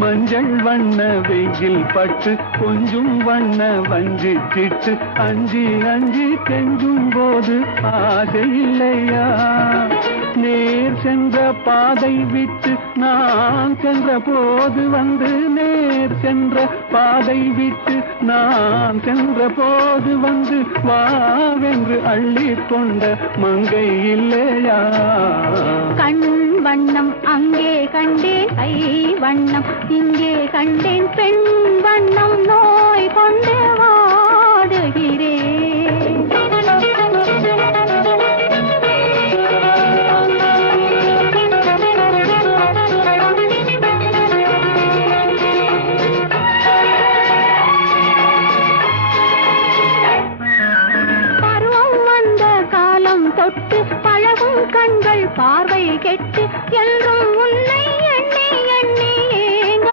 மஞ்சள் வண்ண வெயில் பட்டு கொஞ்சம் வண்ண வஞ்சி சிட்டு அஞ்சி அஞ்சி கெஞ்சும் போது ஆசை இல்லையா? நேர் சென்ற பாதை விட்டு நான் சென்ற போது வந்து நேர் சென்ற பாதை விட்டு நான் சென்ற போது வந்து வாவென்று அள்ளி கொண்ட மங்கை இல்லையா? கண் வண்ணம் அங்கே கண்டேன், கை வண்ணம் இங்கே கண்டேன், பெண் வண்ணம் நோய் கொண்டு வாடுகிறேன்.